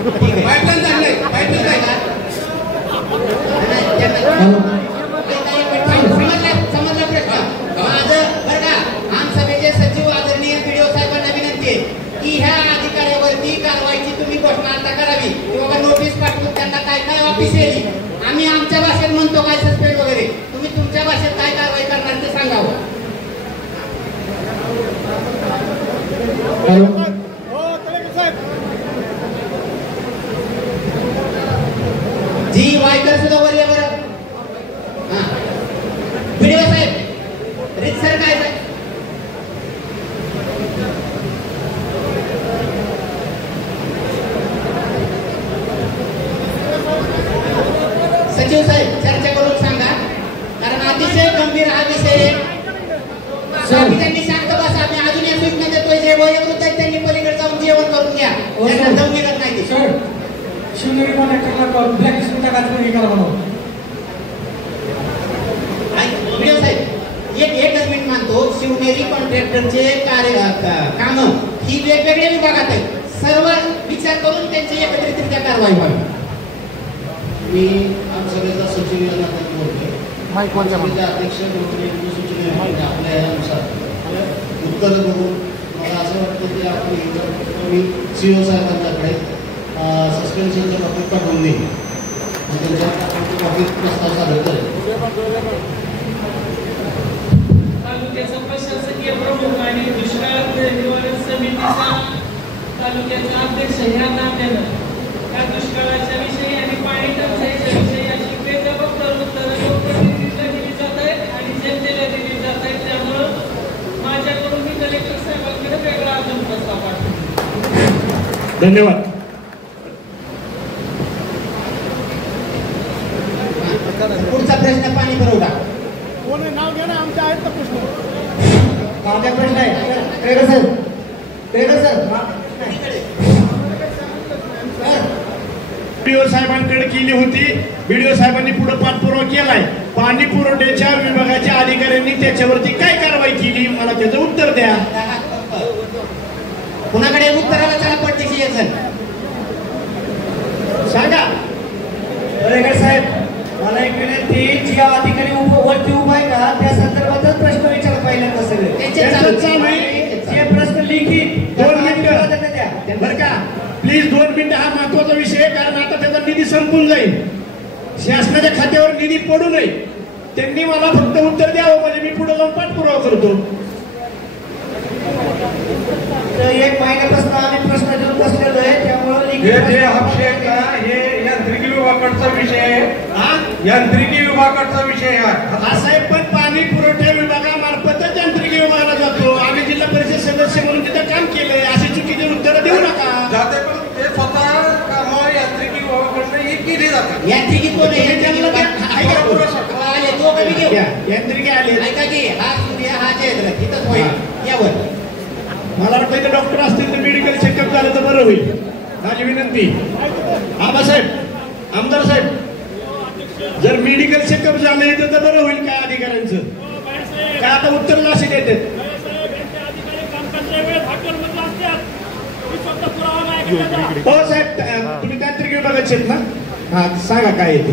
Pipeline चाललंय, pipeline काय का? समजला प्रश्न माझं बरं का? आमसभेचे सचिव आदरणीय बीडीओ साहेबांना विनंती आहे की ह्या अधिकाऱ्यावरती कारवाईची तुम्ही घोषणा आता करावी किंवा नोटीस पाठवून त्यांना काय काय ऑफिस येईल आम्ही आमच्या भाषेत म्हणतो काय सस्पेंड वगैरे तुम्ही तुमच्या भाषेत काय कारवाई करणार ते सांगावं. जी वायकर सुद्धा वर या बरं. हा व्हिडिओ साहेब रितसर काय साहेब सचिव साहेब चर्चा करून सांगा कारण अतिशय गंभीर हा विषय त्यांनी शांत बसा. आम्ही अजून या सूचना देतोय जे वयोवृद्ध आहेत त्यांनी पलीकडे जाऊन जेवण करून घ्या त्यांना जाऊन निघत नाही ते शिवनेरी ब्लॅक व्हिडिओ साहेब एकच मिनिट मानतो. शिवनेरी कॉन्ट्रॅक्टरचे काम ही वेगवेगळ्या विभागात आहेत सर्व विचार करून त्यांची एकत्रितरित्या कारवाई व्हावी. मी आमसभेचा सचिव या नात्याने बोलतोय. आमसभेचे अध्यक्ष सूचना आपल्या यानुसार उत्तर बघून मला असं वाटतं की आपण मी CEO साहेबांच्याकडे सस्पेन्शनच्या बाबतीत पाठवून देईन त्यांच्या बाबतीत प्रस्ताव सादर करेल. तालुक्याचा प्रशासकीय प्रमुख आणि दुष्काळ निवारण समितीचा तालुक्याचा अध्यक्ष ह्या नात्यानं या दुष्काळाच्या विषयी आणि पाणी टंचाईच्या विषयी अशी बेजबाबदार उत्तरं लोकप्रतिनिधीला दिली जात आहेत आणि जनतेला दिली जात आहेत. त्यामुळं माझ्याकडून मी कलेक्टर साहेबांकडे वेगळा अजून प्रस्ताव पाठवतो. धन्यवाद. पुढचा प्रश्न पाणी पुरवठा कोण नाव घ्या ना आमच्या आहेत तर प्रश्न माझा प्रश्न आहे सर बीडीओ साहेबांकडे केली होती. बीडीओ साहेबांनी पुढे पाठपुरावा केलाय. पाणी पुरवठ्याच्या विभागाच्या अधिकाऱ्यांनी त्याच्यावरती काय कारवाई केली मला त्याचं उत्तर द्या. कुणाकडे उत्तराला त्याला पडदेशी यायचं सांगा. दरेकर साहेब मला एक विनंती जी अधिकारी वरती उभा आहे का त्या संदर्भातच प्रश्न विचारला पहिल्यांदा सगळे जे प्रश्न लिखित 2 मिनिटं द्या बरं का प्लीज. 2 मिनिटं हा महत्वाचा विषय आहे कारण आता त्याचा निधी संपून जाईल. शासनाच्या खात्यावर निधी पडू नये त्यांनी मला फक्त उत्तर द्यावं म्हणजे मी पुढे जाऊन पाठपुरावा करतो. एक महिन्यापासून आम्ही प्रश्न देऊन बसलेलो आहे त्यामुळे हे यांत्रिकी विभागाचा विषय आहे. यांत्रिकी विभागाचा विषय हा साहेब पण पाणी पुरवठा विभागामार्फतच यांत्रिकी विभागाला जातो. आम्ही जिल्हा परिषद सदस्य म्हणून तिथं काम केलंय. अशी चुकीची उत्तरं देऊ नका. जाते पण ते स्वतः कामावर यांत्रिकी विभागाकडनं ही केली जातात. यांत्रिकी कोण आहे यांत्रिकी आले ऐका की हा सूर्य हा जयद्रथ तिथंच होईल यावर. मला वाटतं इथे डॉक्टर असतील तर मेडिकल चेकअप झालं तर बरं होईल. माझी विनंती आबासाहेब आमदार साहेब जर मेडिकल चेकअप झालं तर बरं होईल काय अधिकाऱ्यांचं काय आता उत्तर असे देतात. हो साहेब तुम्ही तांत्रिक विभागाचे आहेत ना. हा सांगा काय येते.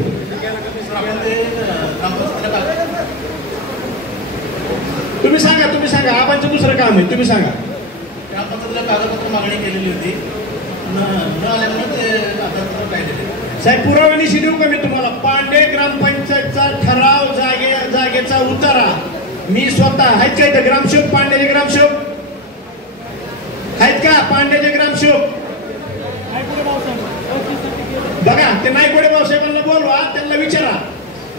तुम्ही सांगा आबांचं दुसरं काम आहे तुम्ही सांगा. ग्रामपंचायतीला कागदपत्र मागणी केलेली होती न आल्यामुळे ते कागदपत्र काढलेले. साहेब पुराव्यानिशी देऊ का मी तुम्हाला. पांडे ग्रामपंचायतचा ठराव जागेचा उतारा मी स्वतः आहेत का इथं ग्रामसेवक पांड्याचे ग्रामसेवक आहेत का पांड्याचे ग्रामसेवक बघा ते नायकोडे भाऊसाहेबांना बोलवा त्यांना विचारा.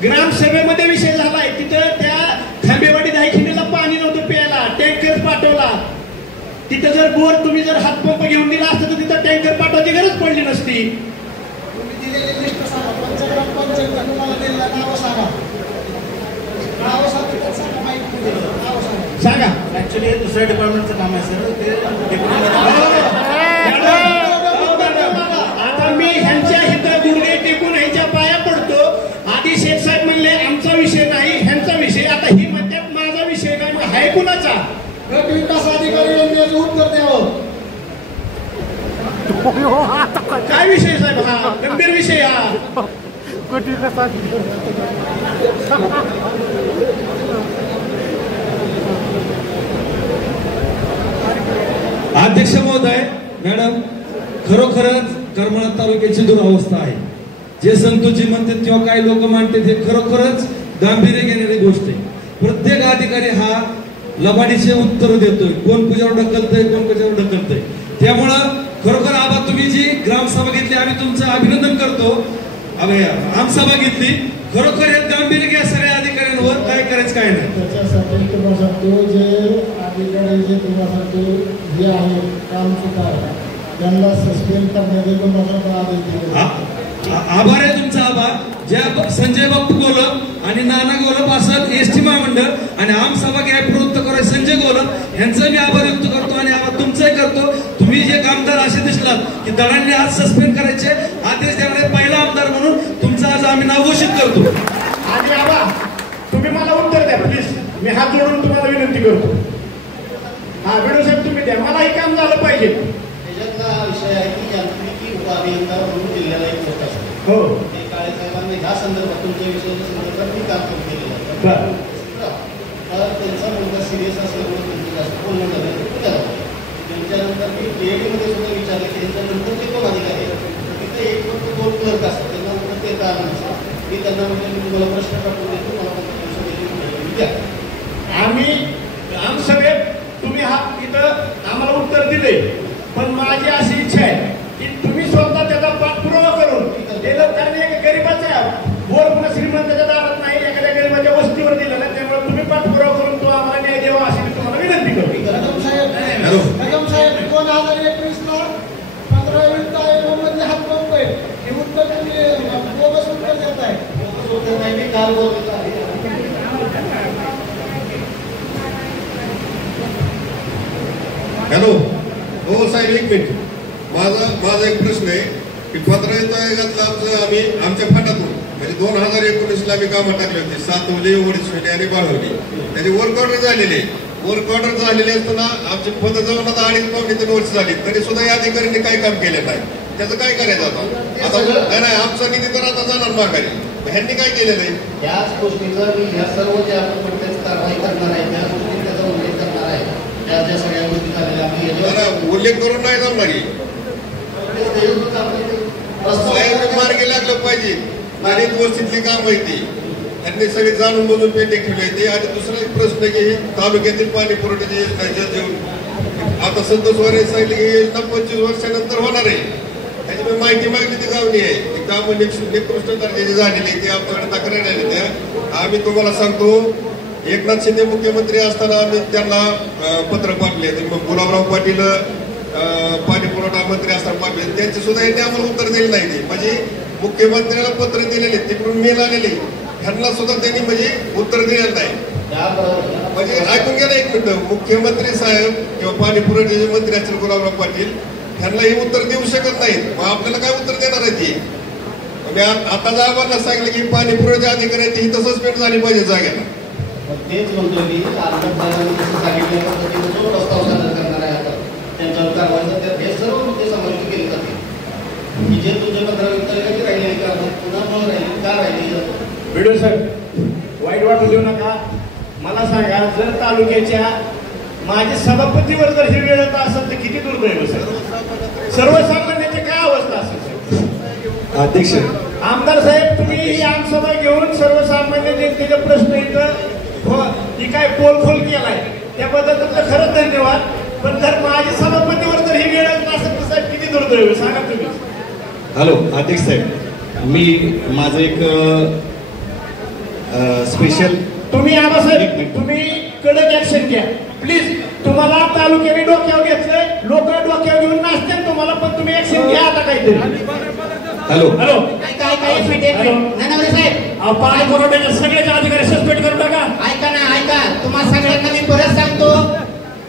ग्रामसभेमध्ये विषय झालाय तिथं त्या खांबेवाडी दायखिंडीला पाणी नव्हतं प्यायला टँकर पाठवला. तिथं जर बोर तुम्ही जर हातपंप घेऊन दिला असतं तर तिथं टँकर पाठवायची गरज पडली नसती. सांगा. ऍक्च्युली दुसऱ्या डिपार्टमेंटचं काम आहे सर ते. आता मी ह्यांच्या हिथं गुडघे टेकून ह्यांच्या पाया पडतो. आधी शेख साहेब म्हणले आमचा विषय नाही ह्यांचा विषय. आता ही म्हणतात माझा विषय नाही मग हाय कुणाचा. विकास अधिकारी यांनी उत्तर द्यावं. काय विषय साहेब हा गंभीर विषय हा. अध्यक्ष महोदय, मॅडम, खरोखरच करमाळा तालुक्याची दुरावस्था आहे. जे संतोषजी म्हणतात किंवा काही लोक मानतात हे खरोखरच गांभीर्य घेणारी गोष्ट आहे. प्रत्येक अधिकारी हा लबाडीचे उत्तर देतोय, कोण कुठेवर ढकलतोय, कोण कुठेवर ढकलतोय. त्यामुळं खरोखर आबा तुम्ही जी ग्रामसभा घेतली आम्ही तुमचं अभिनंदन करतो. आमसभा घेतली, खरोखर हे गांभीर्य घ्या सगळ्या अधिकाऱ्यांवर, काय करायचं काय नाही. त्याच्यासाठी तुम्हाला सांगतो जे अधिकारी जे तुम्हाला सांगतो जे आहे काम चुका त्यांना सस्पेंड करण्याचे तुम्हाला आदेश दिले. आभार आहे तुमचा. आभार ज्या संजय बापू गोलप आणि नाना गोलप असत एसटी महामंडळ आणि आमसभा घ्याय प्रवृत्त कराय संजय गोलप यांचा मी आभार व्यक्त करतो आणि आभार तुमचाही करतो. तुम्ही जे कामदार असे दिसलात की दळांनी आज सस्पेंड करायचे आदेश देणारे पहिला आमदार म्हणून तुमचं आज आम्ही नाव घोषित करतो. आणि आबा तुम्ही मला उत्तर द्या प्लीज. मी हात जोडून तुम्हाला विनंती करतो. हा व्हिडिओ साहेब तुम्ही द्या, मला हे काम झालं पाहिजे. त्याच्यातला विषय आहे की यांत्रिकी उपअभियंता म्हणून जिल्ह्याला एक पोस्ट असते. हो ते काळे साहेबांनी ह्या संदर्भात तुमच्या विषयाच्या संदर्भात मी काम केलेलं आहे. बरं. तर त्यांचा मुलगा सिरियस असल्यामुळे त्यांचं जास्त बोलणं झालं. त्यांच्यानंतर मी पीएडीमध्ये सुद्धा विचारलं की त्यांच्यानंतर ते कोण अधिकारी आहेत. तिथे एक फक्त 2 क्लर्क असतात, त्यांना म्हणून ते कारण नसतं. मी त्यांना म्हणजे मी तुम्हाला प्रश्न पाठवून देतो, मला फक्त द्या. आम्ही आमसभेत तुम्ही हा इथं आम्हाला उत्तर दिले, पण माझी अशी इच्छा आहे की तुम्ही स्वतः त्याचा पाठपुरावा करून दिलं. कारण एक गरीबाचा बोर पुन्हा श्रीमंताच्या दारात नाही, एखाद्या गरीबाच्या वस्तीवर दिलेला. त्यामुळे तुम्ही पाठपुरावा करून तो आम्हाला न्याय द्यावा अशी मी तुम्हाला विनंती करतो. कदम साहेब 2021ला 15 मध्ये हात पाहतोय हे उत्तर तुम्ही बोगस उत्तर देताय. उत्तर नाही, मी काल बोलतो आहे. हॅलो, हो साहेब, एक मिनिट. माझा एक प्रश्न आहे की 15 आयोगातला आम्ही आमच्या फाटातून म्हणजे 2019ला आम्ही कामं टाकली होती. सातवली, वडीसोली आणि बाळवली. त्याची वर्क ऑर्डर झालेली. वर्क ऑर्डर झालेली असताना आमची पद जाऊन आता 2.5-3 वर्ष झाली, तरी सुद्धा या अधिकाऱ्यांनी काही काम केलं नाही. त्याचं काय करायचं आता? नाही, आमचा निधी तर आता जाणार माघारी. ह्यांनी काय केलेलं आहे? याच गोष्टीचं मी ह्या सर्व जे आपण म्हणतात कारवाई करणार आहे त्या गोष्टी त्याचा उल्लेख करणार आहे. त्या ज्या सगळ्या गोष्टी झालेल्या आम्ही उल्लेख करून नाही जमणार. मार्गी लागलं पाहिजे. गणित वस्तीतली काम माहिती त्यांनी सगळे जाणून बुजून पेंडिंग ठेवली आहे. आणि दुसरा एक प्रश्न की तालुक्यातील पाणी पुरवठ्याची योजना आता संतोष वारे सांगितले की योजना 25 वर्षानंतर होणार आहे. त्याची माहिती मागली ती गावली आहे. ती कामं निकृष्ट दर्जाची झालेली ती आमच्याकडे तक्रार आली. त्या आम्ही तुम्हाला सांगतो, एकनाथ शिंदे मुख्यमंत्री असताना आम्ही त्यांना पत्र पाठवले. मग गुलाबराव पाटील पाणी पुरवठा मंत्री असताना पाठवले, त्यांचे सुद्धा यांनी आम्हाला उत्तर दिले नाही. म्हणजे मुख्यमंत्र्याला पत्र दिलेले, तिकडून मेल आलेले, त्यांना सुद्धा त्यांनी म्हणजे उत्तर दिलेलं नाही. म्हणजे ऐकून घ्या ना एक मिनिट. मुख्यमंत्री साहेब किंवा पाणी पुरवठ्याचे मंत्री असतील गुलाबराव पाटील, त्यांना हे उत्तर देऊ शकत नाहीत. मग आपल्याला काय उत्तर देणार आहे ती? आता आम्हाला सांगितलं की पाणी पुरवठ्याचे अधिकारी ही तसंच पेट झाली पाहिजे जागेला. तेच म्हणतो मी, सांगितल्या पद्धतीने जो प्रस्ताव सादर करणार आहे आता त्यांच्यावर कारवाई हे सर्व मुद्दे समाविष्ट केले जातील. की जे तुमच्या 15 विद्यार्थी राहिलेली कामं पुन्हा मग राहिली का राहिली? व्हिडिओ साहेब वाईट वाटू देऊ नका. मला सांगा, जर तालुक्याच्या माझ्या सभापतीवर जर ही वेळ येत असेल तर किती दुर्दैव असेल? सर्वसामान्याची काय अवस्था असेल? अध्यक्ष, आमदार साहेब, तुम्ही ही आमसभा घेऊन सर्वसामान्य जनतेचे प्रश्न इथं ही काय पोलखोल केलाय त्याबद्दल तुमचं खरंच धन्यवाद. पण जर माझ्या सभापतीवर जर ही वेळ येत असेल तर साहेब किती दुर्दैव सांगा तुम्ही. हॅलो अध्यक्ष साहेब, मी माझं एक स्पेशल तुम्ही आबासाहेब तुम्ही कडक ऍक्शन घ्या प्लीज. तुम्हाला तालुक्याने डोक्यावर घेतलंय, लोक डोक्यावर घेऊन नाचते तुम्हाला, पण तुम्ही ऍक्शन घ्या आता काहीतरी. हॅलो हॅलो काय साहेब, पाणी पुरवठ्याच्या सगळ्याचे अधिकारी सस्पेंड करून टाका. ऐका ना, ऐका. तुम्हाला सगळ्यांना मी परत सांगतो,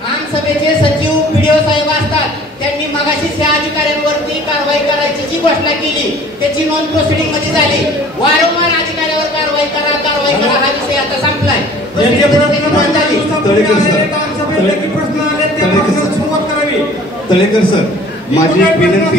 आमसभेचे सचिव बीडीओ साहेब असतात, त्यांनी मगाशीच या अधिकाऱ्यांवरती कारवाई करायची जी घोषणा केली त्याची नोंद प्रोसिडिंग मध्ये झाली. वारंवार अधिकाऱ्यावर कारवाई करा हा विषय आता संपलाय. तळेकर सर, माझी एक विनंती